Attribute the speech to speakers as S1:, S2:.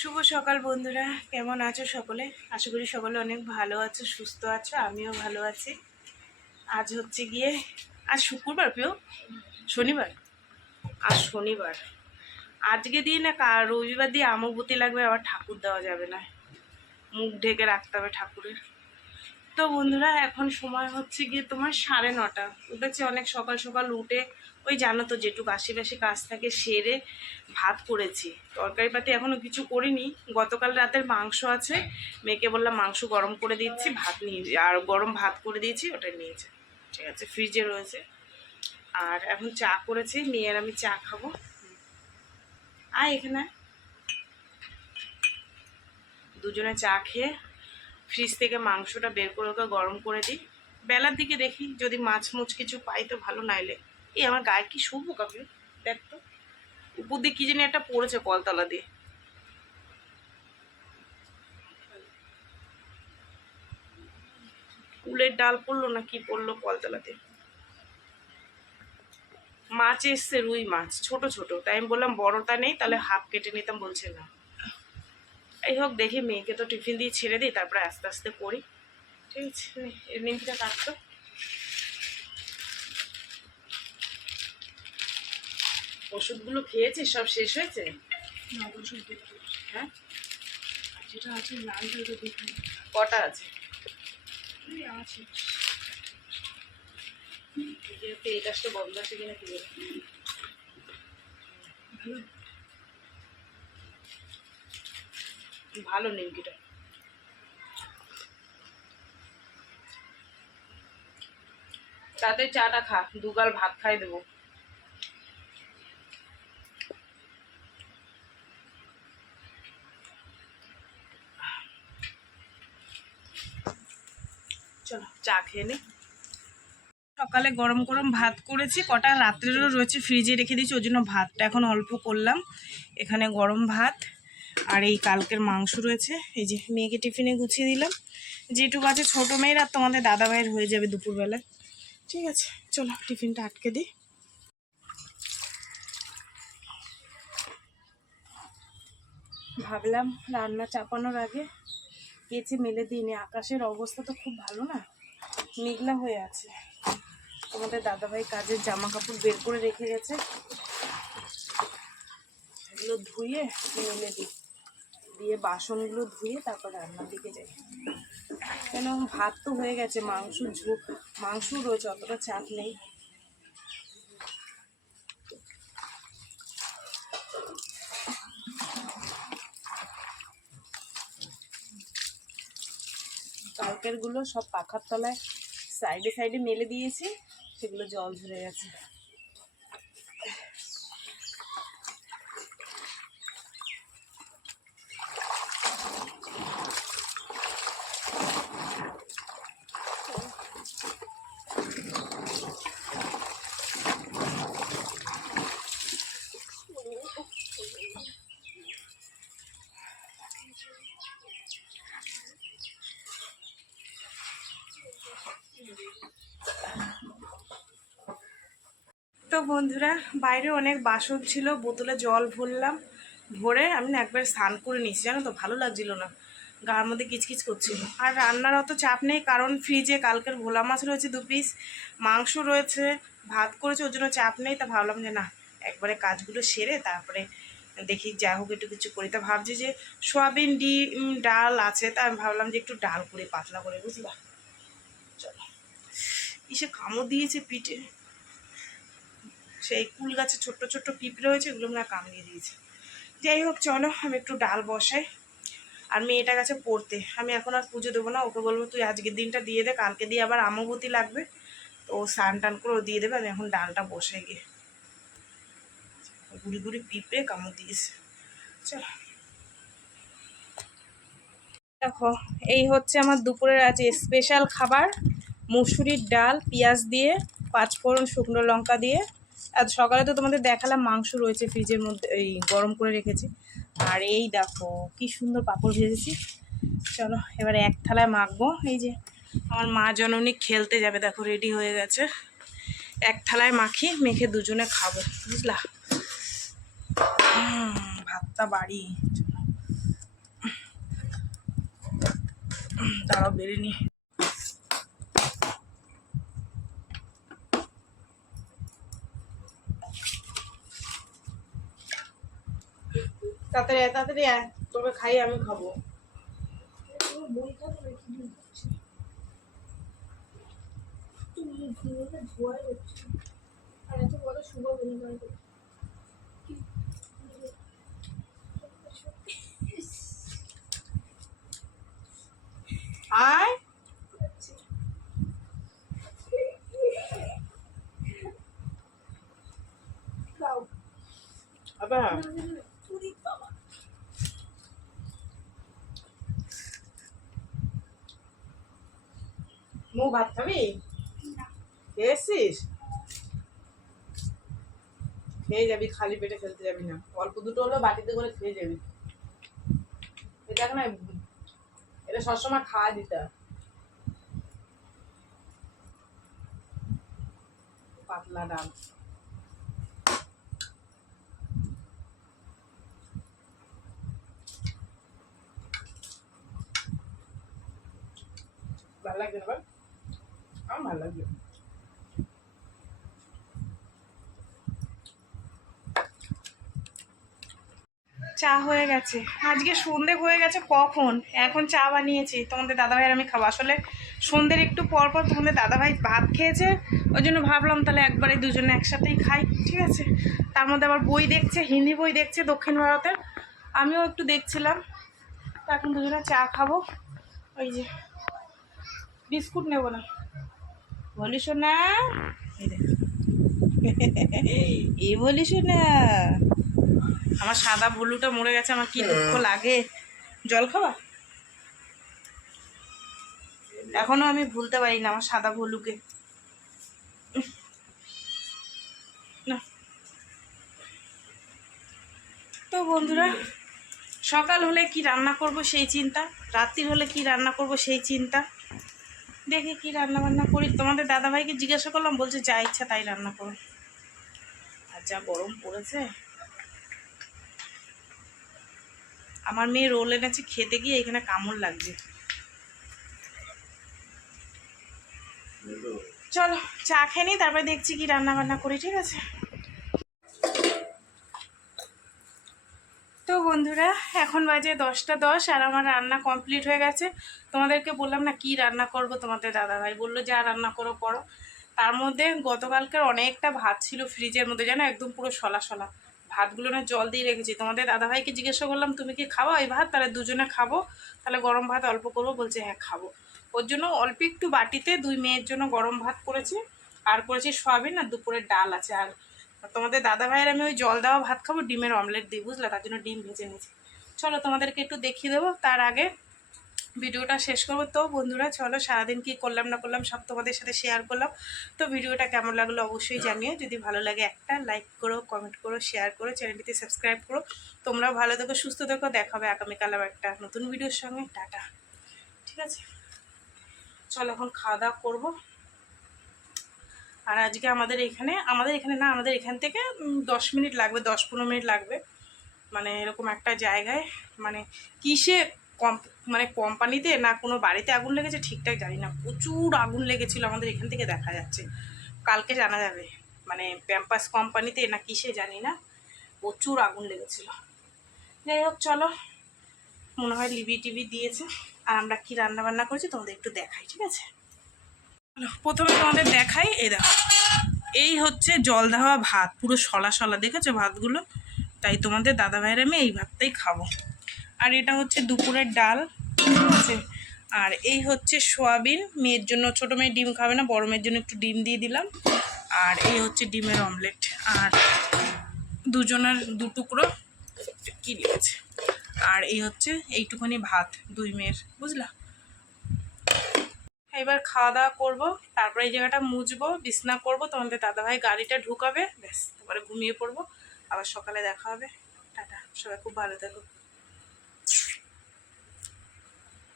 S1: শুভ সকাল বন্ধুরা, কেমন আছো সকলে? আশা করি সকলে অনেক ভালো আছো, সুস্থ আছো, আমিও ভালো আছি। আজ হচ্ছে গিয়ে, আজ শুক্রবার প্রিয়, শনিবার। আজ শনিবার। আজকে দিয়ে না রবিবার দিয়ে আমবতি লাগবে, আবার ঠাকুর দেওয়া যাবে না। মুখ ঢেকে রাখতে হবে ঠাকুরের। তো বন্ধুরা, এখন সময় হচ্ছে গিয়ে তোমার সাড়ে নটা। উঠেছি অনেক সকাল সকাল উঠে, ওই জানো তো, যেটুকু আশেপাশে কাজ থাকে, সেরে ভাত করেছি। তরকারি পাতি এখনও কিছু করিনি। গতকাল রাতের মাংস আছে। মেয়েকে বললাম, মাংস গরম করে দিচ্ছি, ভাত নিয়ে আর গরম ভাত করে দিয়েছি, ওটা নিয়েছে ঠিক আছে, ফ্রিজে রয়েছে। আর এখন চা করেছি মেয়ের আমি চা খাব। আয় এখানে দুজনে চা খেয়ে ফ্রিজ থেকে মাংসটা বের করে ওকে গরম করে দিই। বেলার দিকে দেখি যদি মাছ মুছ কিছু পাই তো ভালো, নাইলে। এই আমার গায়ে কি শুভ কাপড়? দেখ তো। উপর দিয়ে কি জানি একটা পড়েছে কলতলা দিয়ে। কুলের ডাল পড়ল না কি পড়ল কলতলাতে? মাছ এসছে, রুই মাছ, ছোট ছোট। তাই আমি বললাম, বড়টা নেই, তাহলে হাফ কেটে নিতাম, বলছে না। এই হোক দেখি মেয়েকে তো টিফিন দিয়ে ছেড়ে দিই তারপরে আস্তে আস্তে করি ঠিক আছে নিমকিটা কাটতো ওষুধগুলো খেয়েছিস? সব শেষ হয়েছে? হ্যাঁ?
S2: যেটা আছে লালটা
S1: কটা আছে?
S2: আছে।
S1: এই কাজটা বন্ধ আছে কিনা কি
S2: ভালো?
S1: ভালো নিমকিটা। তাতে চাটা খা, দুগাল ভাত খাই দেবো। চলো, চা খেয়ে নি। সকালে গরম গরম ভাত করেছি, কটা রাত্রেরও রয়েছে, ফ্রিজে রেখে দিয়েছি, ওই জন্য ভাতটা এখন অল্প করলাম। এখানে গরম ভাত। আর এই কালকের মাংস রয়েছে। এই যে মেয়েকে টিফিনে গুছিয়ে দিলাম। যেটুকু আছে ছোটো মেয়ের আর তোমাদের দাদা ভাইয়ের হয়ে যাবে দুপুরবেলায়। ঠিক আছে, চলো টিফিনটা আটকে দিই। ভাবলাম রান্না চাপানোর আগে কেচে মেলে দিইনি আকাশের অবস্থা তো খুব ভালো না? মেঘলা হয়ে আছে। তোমাদের দাদাভাই কাজের জামা কাপড় বের করে রেখে গেছে। এগুলো ধুয়ে মেলে দিই। দিয়ে বাসনগুলো ধুয়ে তারপর রান্নার দিকে যাই। কেন ভাত তো হয়ে গেছে মাংস ঝু মাংস রয়েছে অতটা চাপ নেই। কালকেরগুলো সব পাখার তলায় সাইডে সাইডে মেলে দিয়েছি, সেগুলো জল ঝরে গেছে। বন্ধুরা, বাইরে অনেক বাসন ছিল, বোতলে জল ভরলাম, ভরে আমি না একবার স্নান করে নিয়েছি, জানো তো, ভালো লাগছিল না। গার মধ্যে কিচকিচ করছিল। আর রান্নার অত চাপ নেই, কারণ ফ্রিজে কালকের ভোলা মাছ রয়েছে দু পিস মাংস রয়েছে, ভাত করেছে, ওর জন্য চাপ নেই, তা ভাবলাম যে না, একবারে কাজগুলো সেরে তারপরে দেখি যা হোক একটু কিছু করি। তা ভাবছি যে সোয়াবিন, ডিম, ডাল আছে, তা আমি ভাবলাম যে একটু ডাল করে, পাতলা করে, বুঝলা? চলো। ইসে কামড় দিয়েছে পিঠে। সেই কুল গাছে ছোট্ট ছোট্ট পিঁপড়ে হয়েছে, এগুলো আমরা কামড়িয়ে দিয়েছি। যাই হোক, চলো, আমি একটু ডাল বসাই আর মেয়েটা গেছে পড়তে। আমি এখন আর পুজো দেবো না, ওকে বলব তুই আজকের দিনটা দিয়ে দে, কালকে দিয়ে আবার আমবতী লাগবে। তো ও স্নান টান করে ও দিয়ে দেবে, আমি এখন ডালটা বসাই গিয়ে। গুড়ি গুড়ি পিঁপড়ে কামড় দিয়েছে। চলো। দেখো, এই হচ্ছে আমার দুপুরের আজ স্পেশাল খাবার, মুসুরির ডাল, পেঁয়াজ দিয়ে, পাঁচফোড়ন শুকনো লঙ্কা দিয়ে। আর সকালে তো তোমাদের দেখালাম মাংস রয়েছে ফ্রিজের মধ্যে, এই গরম করে রেখেছি। আর এই দেখো, কি সুন্দর পাঁপড় ভেজেছি। চলো, এবারে এক থালায় মাখবো। এই যে, আমার মা জননী খেলতে যাবে, দেখো রেডি হয়ে গেছে। এক থালায় মাখি, মেখে দুজনে খাব, বুঝলা? ভাতটা বাড়ি। দাঁড়াও বেরিনি তাড়াতাড়ি আয়, তাড়াতাড়ি আয় তোকে খাই আমি খাব।
S2: বই খাব না কি হচ্ছে তুমি ঘুমোতে ধোয়াই হচ্ছে আর এত বড় শুভ বলে বাড়ি
S1: আয়
S2: খাও
S1: আবার
S2: পুরি বাবা
S1: মু ভাত খাবি? খেয়েছিস? খেয়ে যাবি, খালি পেটে ফেলতে যাবি না। অল্প দুটো হলো বাটিতে করে খেয়ে যাবি। এটা না, এটা সবসময় খাওয়া দিতে পাতলা ডাল। ভালো লাগছে না ভালো লাগছে চা হয়ে গেছে। আজকে সন্ধে হয়ে গেছে কখন? এখন চা বানিয়েছি। তোমাদের দাদাভাইয়ের আমি খাব। আসলে সন্ধ্যের একটু পর পর তোমাদের দাদাভাই ভাত খেয়েছে। ওই জন্য ভাবলাম তাহলে একবারে দুজনে একসাথেই খাই, ঠিক আছে? তার মধ্যে আবার বই দেখছে, হিন্দি বই দেখছে দক্ষিণ ভারতের। আমিও একটু দেখছিলাম। তো এখন দুজনে চা খাব। ওই যে, বিস্কুট নেব না। বলিস না এ বলিস না আমার সাদা ভুলুটা মরে গেছে আমার কি দুঃখ লাগে। জল খাওয়া এখনও আমি ভুলতে পারি না আমার সাদা ভুলুকে না। তো বন্ধুরা সকাল হলে কি রান্না করব সেই চিন্তা রাত্রি হলে কি রান্না করব সেই চিন্তা। দেখি কি রান্না বান্না করি? তোমাদের দাদাভাইকে জিজ্ঞাসা করলাম, বলছে, যা ইচ্ছা তাই রান্না করো। আর যা গরম পড়েছে। আমার মেয়ে রোল এনেছে, খেতে গিয়ে এখানে কামড় লাগছে। চলো, চা খেয়ে নিই, তারপরে দেখছি কি রান্না বান্না করি, ঠিক আছে? তো বন্ধুরা, এখন বাজে দশটা দশ আর আমার রান্না কমপ্লিট হয়ে গেছে। তোমাদেরকে বললাম না কি রান্না করব, তোমাদের দাদাভাই বলল, যা রান্না করো করো। তার মধ্যে গতকালকার অনেকটা ভাত ছিল ফ্রিজের মধ্যে, জানো, একদম পুরো সলা সলা ভাতগুলো না জল দিয়ে রেখেছি। তোমাদের দাদাভাইকে জিজ্ঞাসা করলাম, তুমি কি খাব এই ভাত? তাহলে দুজনে খাব। তাহলে গরম ভাত অল্প করব। বলছে হ্যাঁ খাব। ওর জন্য অল্প একটু বাটিতে দুই মেয়ের জন্য গরম ভাত করেছি। আর করেছি সয়াবিন আর দুপুরের ডাল আছে। আর তোমাদের দাদা ভাইয়ের আমি ওই জল দেওয়া ভাত খাব, ডিমের অমলেট দিই, বুঝলে? তার জন্য ডিম ভেজে নিয়েছি। চলো, তোমাদেরকে একটু দেখিয়ে দেবো। তার আগে ভিডিওটা শেষ করব। তো বন্ধুরা, চলো, সারাদিন কি করলাম, না করলাম, সব তোমাদের সাথে শেয়ার করলাম। তো ভিডিওটা কেমন লাগল অবশ্যই জানিও। যদি ভালো লাগে, একটা লাইক করো কমেন্ট করো শেয়ার করো চ্যানেলটিতে সাবস্ক্রাইব করো। তোমরাও ভালো থেকো, সুস্থ থেকো। দেখাবে আগামীকাল আবার একটা নতুন ভিডিওর সঙ্গে। টাটা। ঠিক আছে? চলো, এখন খাওয়া দাওয়া করব। আর আজকে আমাদের এখানে আমাদের এখানে না, আমাদের এখান থেকে দশ মিনিট লাগবে, দশ পনেরো মিনিট লাগবে। মানে এরকম একটা জায়গায় মানে কিসে কম মানে কোম্পানিতে না কোনো বাড়িতে আগুন লেগেছে ঠিকঠাক জানি না। প্রচুর আগুন লেগেছিল আমাদের এখান থেকে দেখা যাচ্ছে। কালকে জানা যাবে মানে প্যাম্পাস কোম্পানিতে না কিসে জানি না, প্রচুর আগুন লেগেছিল। যাই হোক, চলো। মনে হয় লিবি টিভি দিয়েছে। আর আমরা কি রান্না বান্না করেছি তোমাদের একটু দেখাই, ঠিক আছে? প্রথমে তোমাদের দেখাই, এই দেখো। এই হচ্ছে জল দেওয়া ভাত, পুরো সলা সলা, দেখেছ ভাতগুলো? তাই তোমাদের দাদা ভাইয়ের আমি এই ভাতটাই খাব। আর এটা হচ্ছে দুপুরের ডাল, ঠিক আছে? আর এই হচ্ছে সোয়াবিন, মেয়ের জন্য, ছোটো মেয়ে ডিম খাবে না, বড় মেয়ের জন্য একটু ডিম দিয়ে দিলাম। আর এই হচ্ছে ডিমের অমলেট। আর দুজনের দু টুকরো কী আর এই হচ্ছে এইটুখানি ভাত, দুই মেয়ের, বুঝলা? এবার খাওয়া দাওয়া করব, তারপরে এই জায়গাটা মুছবো, বিছনা করব, তোমাদের দাদাভাই গাড়িটা ঢুকাবে, ব্যাস, তারপরে ঘুমিয়ে পড়ব, আবার সকালে দেখা হবে। টাটা, সবাই খুব ভালো থাকো।